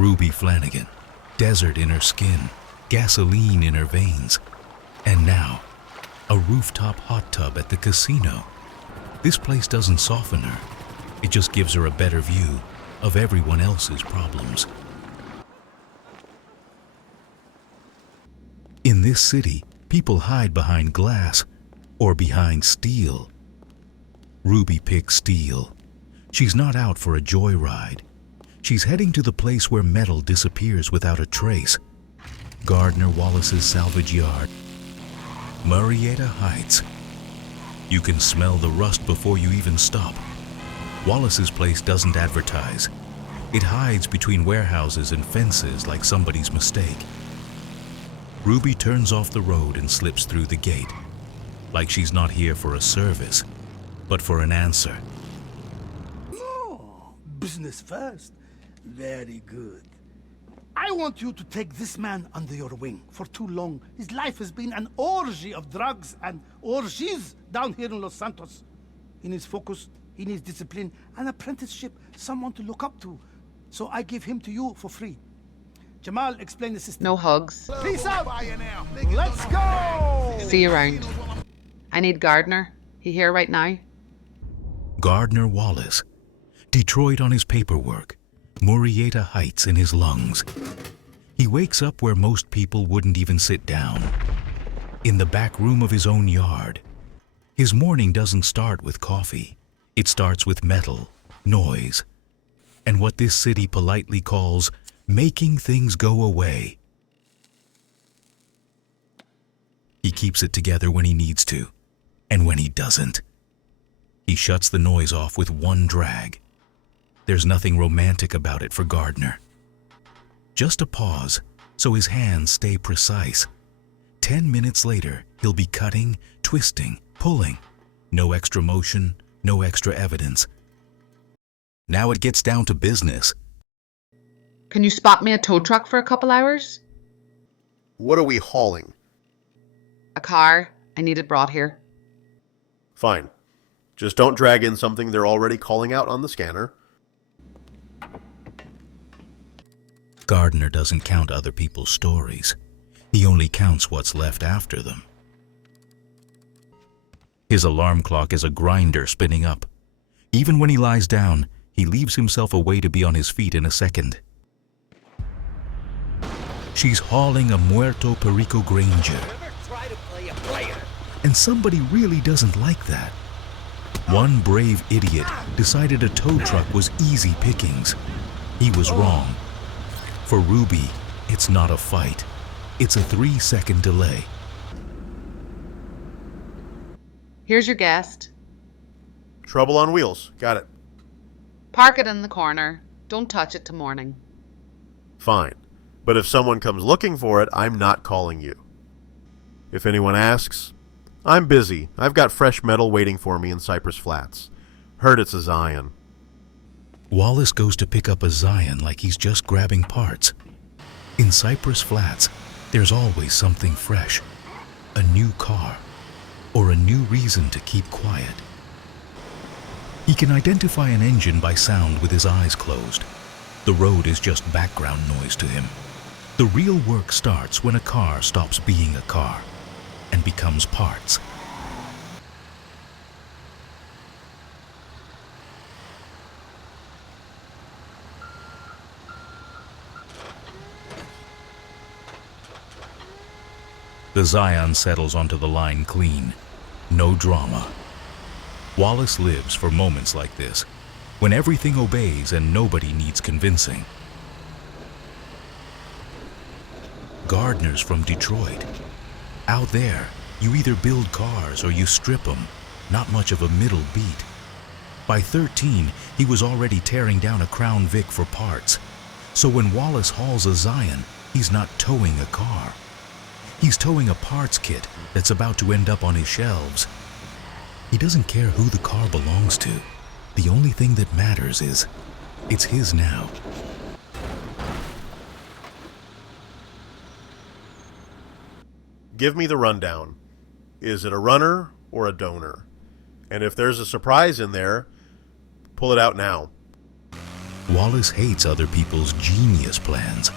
Ruby Flanagan, desert in her skin, gasoline in her veins, and now, a rooftop hot tub at the casino. This place doesn't soften her, it just gives her a better view of everyone else's problems. In this city, people hide behind glass or behind steel. Ruby picks steel. She's not out for a joyride. She's heading to the place where metal disappears without a trace. Gardner Wallace's salvage yard. Murrieta Heights. You can smell the rust before you even stop. Wallace's place doesn't advertise. It hides between warehouses and fences like somebody's mistake. Ruby turns off the road and slips through the gate, like she's not here for a service, but for an answer. Oh, business first. Very good. I want you to take this man under your wing. For too long, his life has been an orgy of drugs and orgies down here in Los Santos. He needs focus, he needs discipline, an apprenticeship, someone to look up to. So I give him to you for free. Jamal, explain the system. No hugs. Peace out! Let's go! See you around. I need Gardner. He here right now? Gardner Wallace. Detroit on his paperwork. Murrieta Heights in his lungs. He wakes up where most people wouldn't even sit down. In the back room of his own yard. His morning doesn't start with coffee. It starts with metal, noise, and what this city politely calls making things go away. He keeps it together when he needs to, and when he doesn't. He shuts the noise off with one drag. There's nothing romantic about it for Gardner. Just a pause, so his hands stay precise. 10 minutes later, he'll be cutting, twisting, pulling. No extra motion, no extra evidence. Now it gets down to business. Can you spot me a tow truck for a couple hours? What are we hauling? A car. I need it brought here. Fine. Just don't drag in something they're already calling out on the scanner. Gardner doesn't count other people's stories. He only counts what's left after them. His alarm clock is a grinder spinning up. Even when he lies down, he leaves himself a way to be on his feet in a second. She's hauling a Muerto Perico Granger. And somebody really doesn't like that. One brave idiot decided a tow truck was easy pickings. He was wrong. For Ruby, it's not a fight. It's a 3-second delay. Here's your guest. Trouble on wheels. Got it. Park it in the corner. Don't touch it till morning. Fine. But if someone comes looking for it, I'm not calling you. If anyone asks, I'm busy. I've got fresh metal waiting for me in Cypress Flats. Heard it's a Zion. Wallace goes to pick up a Zion like he's just grabbing parts. In Cypress Flats, there's always something fresh. A new car. Or a new reason to keep quiet. He can identify an engine by sound with his eyes closed. The road is just background noise to him. The real work starts when a car stops being a car and becomes parts. The Zion settles onto the line clean. No drama. Wallace lives for moments like this, when everything obeys and nobody needs convincing. Gardner's from Detroit. Out there, you either build cars or you strip them. Not much of a middle beat. By 13, he was already tearing down a Crown Vic for parts. So when Wallace hauls a Zion, he's not towing a car. He's towing a parts kit that's about to end up on his shelves. He doesn't care who the car belongs to. The only thing that matters is, it's his now. Give me the rundown. Is it a runner or a donor? And if there's a surprise in there, pull it out now. Wallace hates other people's genius plans,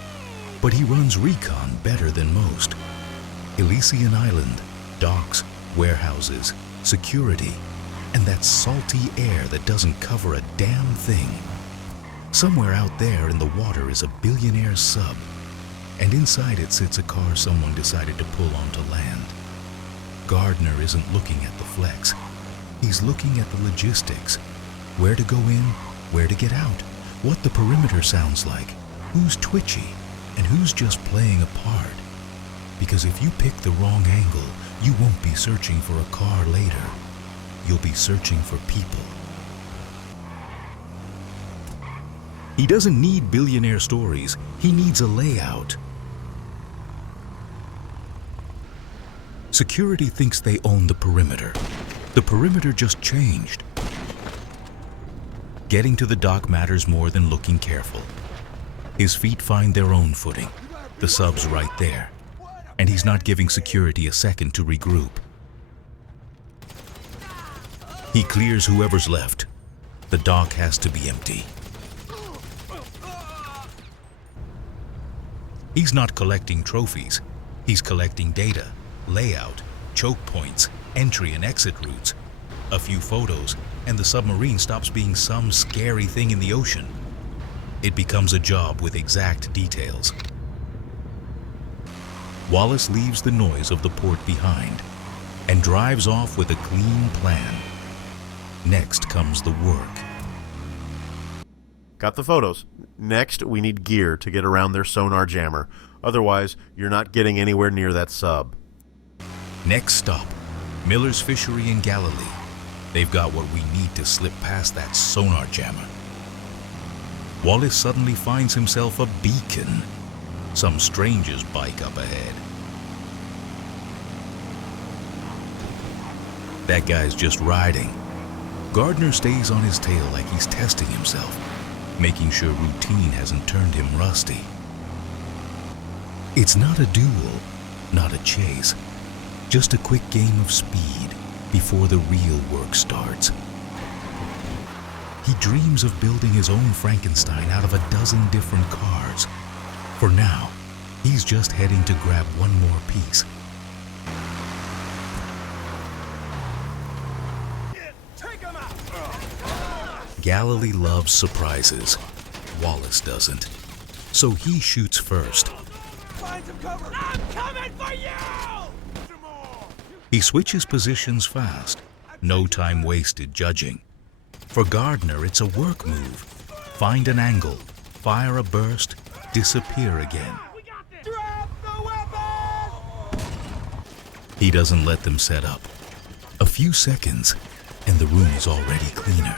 but he runs recon better than most. Elysian Island, docks, warehouses, security, and that salty air that doesn't cover a damn thing. Somewhere out there in the water is a billionaire sub, and inside it sits a car someone decided to pull onto land. Gardner isn't looking at the flex. He's looking at the logistics. Where to go in, where to get out, what the perimeter sounds like, who's twitchy, and who's just playing a part. Because if you pick the wrong angle, you won't be searching for a car later. You'll be searching for people. He doesn't need billionaire stories. He needs a layout. Security thinks they own the perimeter. The perimeter just changed. Getting to the dock matters more than looking careful. His feet find their own footing. The sub's right there. And he's not giving security a second to regroup. He clears whoever's left. The dock has to be empty. He's not collecting trophies. He's collecting data, layout, choke points, entry and exit routes. A few photos, and the submarine stops being some scary thing in the ocean. It becomes a job with exact details. Wallace leaves the noise of the port behind and drives off with a clean plan. Next comes the work. Got the photos. Next, we need gear to get around their sonar jammer. Otherwise, you're not getting anywhere near that sub. Next stop, Miller's Fishery in Galilee. They've got what we need to slip past that sonar jammer. Wallace suddenly finds himself a beacon. Some stranger's bike up ahead. That guy's just riding. Gardner stays on his tail like he's testing himself, making sure routine hasn't turned him rusty. It's not a duel, not a chase, just a quick game of speed before the real work starts. He dreams of building his own Frankenstein out of a dozen different cars. For now, he's just heading to grab one more piece. Galilee loves surprises. Wallace doesn't. So he shoots first. Find some cover! I'm coming for you! He switches positions fast. No time wasted judging. For Gardner, it's a work move. Find an angle, fire a burst, disappear again. Drop the weapon! He doesn't let them set up. A few seconds, and the room is already cleaner.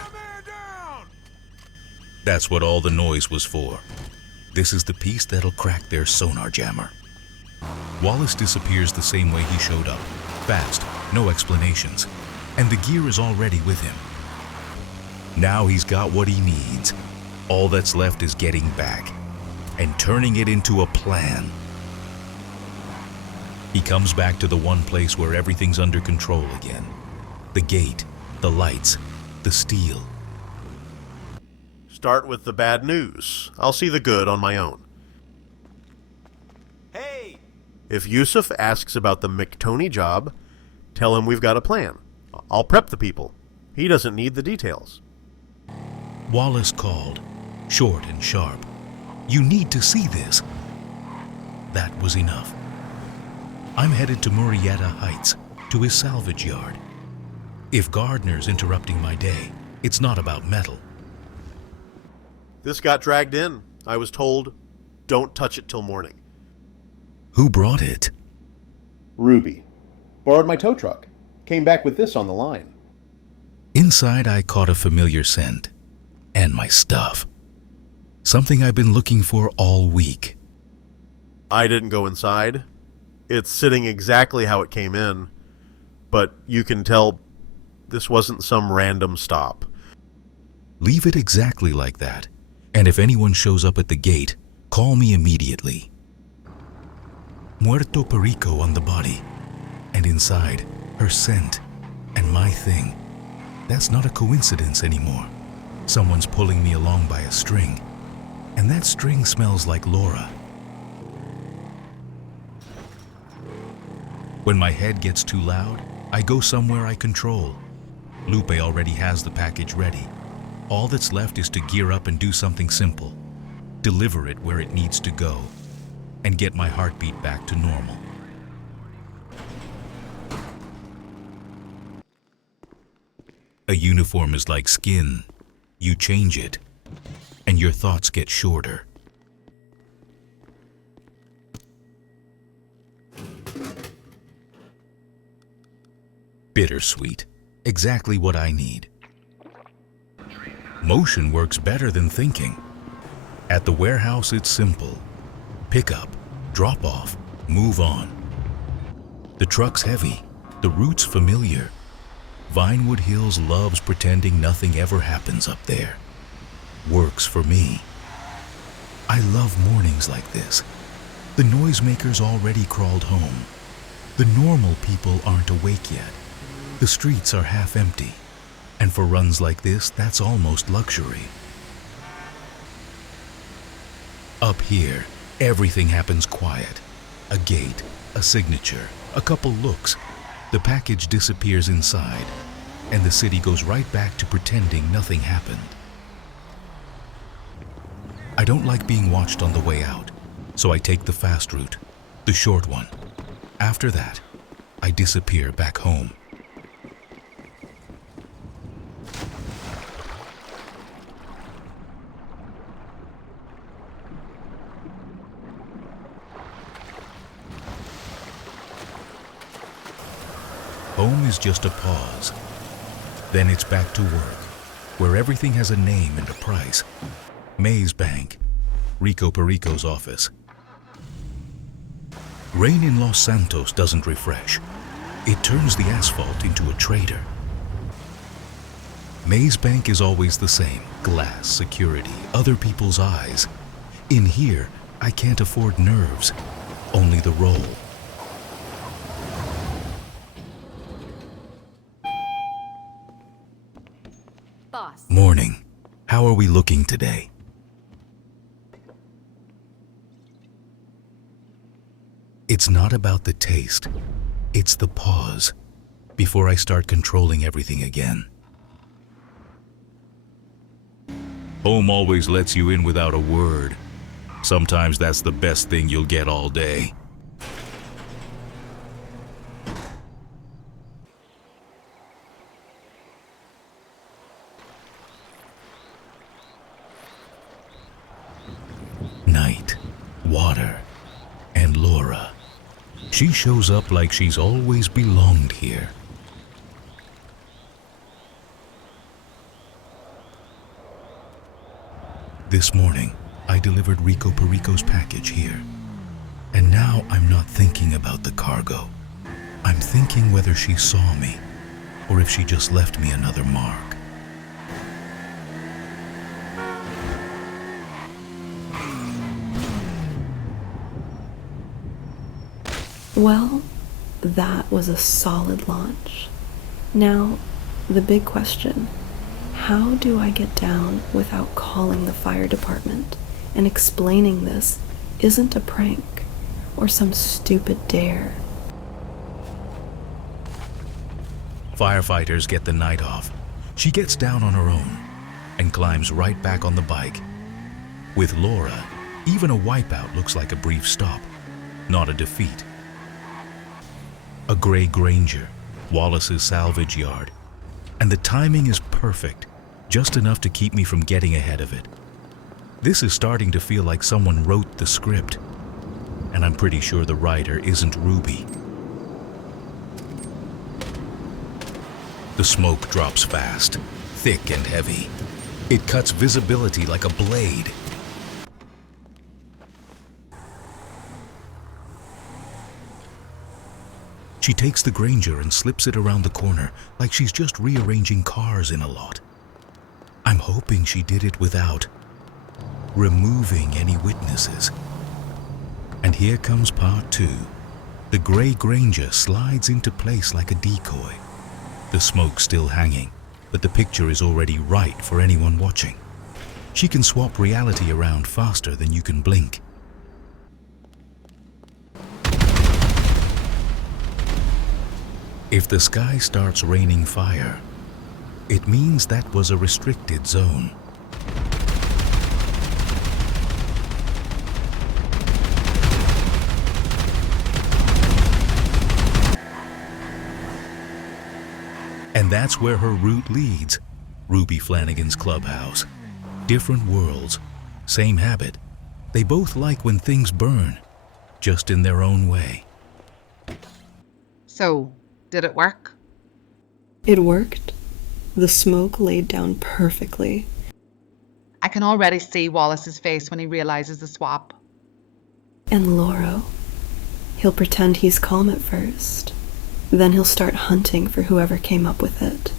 That's what all the noise was for. This is the piece that'll crack their sonar jammer. Wallace disappears the same way he showed up. Fast, no explanations. And the gear is already with him. Now he's got what he needs. All that's left is getting back and turning it into a plan. He comes back to the one place where everything's under control again. The gate, the lights, the steel. Start with the bad news. I'll see the good on my own. Hey! If Yusuf asks about the McToney job, tell him we've got a plan. I'll prep the people. He doesn't need the details. Wallace called, short and sharp. You need to see this. That was enough. I'm headed to Murrieta Heights, to his salvage yard. If Gardner's interrupting my day, it's not about metal. This got dragged in. I was told, don't touch it till morning. Who brought it? Ruby. Borrowed my tow truck. Came back with this on the line. Inside, I caught a familiar scent. And my stuff. Something I've been looking for all week. I didn't go inside. It's sitting exactly how it came in. But you can tell this wasn't some random stop. Leave it exactly like that. And if anyone shows up at the gate, call me immediately. Muerto Perico on the body. And inside, her scent. And my thing. That's not a coincidence anymore. Someone's pulling me along by a string. And that string smells like Lora. When my head gets too loud, I go somewhere I control. Lupe already has the package ready. All that's left is to gear up and do something simple. Deliver it where it needs to go, and get my heartbeat back to normal. A uniform is like skin. You change it, and your thoughts get shorter. Bittersweet. Exactly what I need. Motion works better than thinking. At the warehouse, it's simple. Pick up, drop off, move on. The truck's heavy, the route's familiar. Vinewood Hills loves pretending nothing ever happens up there. Works for me. I love mornings like this. The noisemakers already crawled home. The normal people aren't awake yet. The streets are half empty. And for runs like this, that's almost luxury. Up here, everything happens quiet. A gate, a signature, a couple looks. The package disappears inside, and the city goes right back to pretending nothing happened. I don't like being watched on the way out, so I take the fast route, the short one. After that, I disappear back home. Home is just a pause. Then it's back to work, where everything has a name and a price. May's Bank, Rico Perico's office. Rain in Los Santos doesn't refresh. It turns the asphalt into a trader. May's Bank is always the same. Glass, security, other people's eyes. In here, I can't afford nerves, only the roll. Morning. How are we looking today? It's not about the taste. It's the pause before I start controlling everything again. Home always lets you in without a word. Sometimes that's the best thing you'll get all day. Night, water, and Lora. She shows up like she's always belonged here. This morning, I delivered Rico Perico's package here. And now I'm not thinking about the cargo. I'm thinking whether she saw me, or if she just left me another mark. Well, that was a solid launch. Now, the big question. How do I get down without calling the fire department and explaining this isn't a prank or some stupid dare? Firefighters get the night off. She gets down on her own and climbs right back on the bike. With Lora, even a wipeout looks like a brief stop, not a defeat. A gray Granger, Wallace's salvage yard, and the timing is perfect, just enough to keep me from getting ahead of it. This is starting to feel like someone wrote the script, and I'm pretty sure the writer isn't Ruby. The smoke drops fast, thick and heavy. It cuts visibility like a blade. She takes the Granger and slips it around the corner like she's just rearranging cars in a lot. I'm hoping she did it without removing any witnesses. And here comes part two. The gray Granger slides into place like a decoy. The smoke's still hanging, but the picture is already right for anyone watching. She can swap reality around faster than you can blink. If the sky starts raining fire, it means that was a restricted zone. And that's where her route leads, Ruby Flanagan's clubhouse. Different worlds, same habit. They both like when things burn, just in their own way. So, did it work? It worked. The smoke laid down perfectly. I can already see Wallace's face when he realizes the swap. And Loro. He'll pretend he's calm at first. Then he'll start hunting for whoever came up with it.